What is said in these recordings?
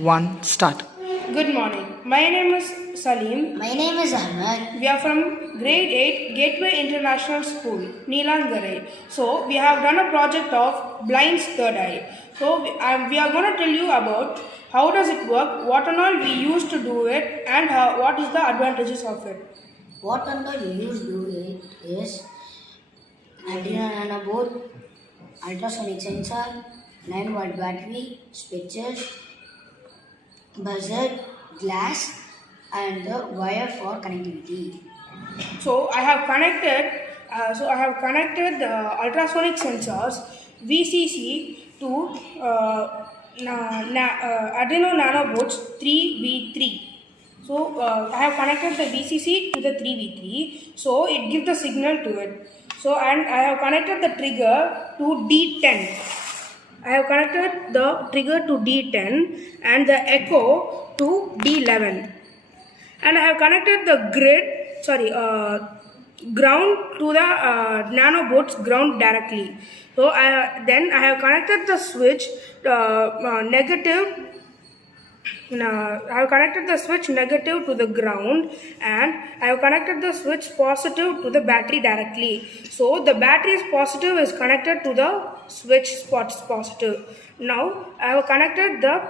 1, start. Good morning. My name is Salim. My name is Ahmed. We are from grade 8 Gateway International School, Neelangarai. So, we have done a project of blind's third eye. So, we are going to tell you about how does it work, what and all we use to do it, and what is the advantages of it. What under we use do it is antenna nanobot, ultrasonic sensor, 9-watt battery, switches, buzzer, glass, and the wire for connectivity. So I have connected the ultrasonic sensors VCC to Adreno nanobots 3v3. So I have connected the VCC to the 3v3. So it gives the signal to it. So and I have connected the trigger to D10. I have connected the trigger to D10 and the echo to D11. And I have connected the ground to the nanobots ground directly. So then I have connected the switch negative. I have connected the switch negative to the ground, and I have connected the switch positive to the battery directly. So the battery's positive is connected to the switch spot's positive. Now I have connected the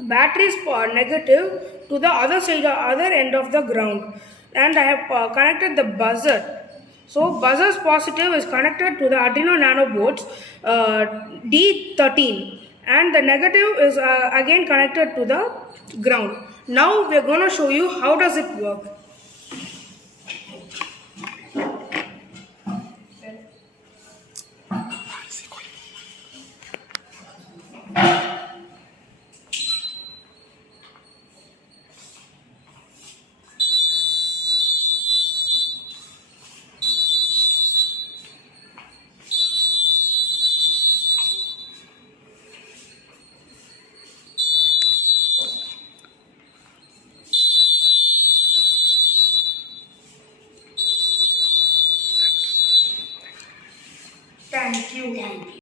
battery's negative to the other end of the ground, and I have connected the buzzer. So buzzer's positive is connected to the Arduino nanobots D13, and the negative is again connected to the ground. Now we are going to show you how does it work. Thank you.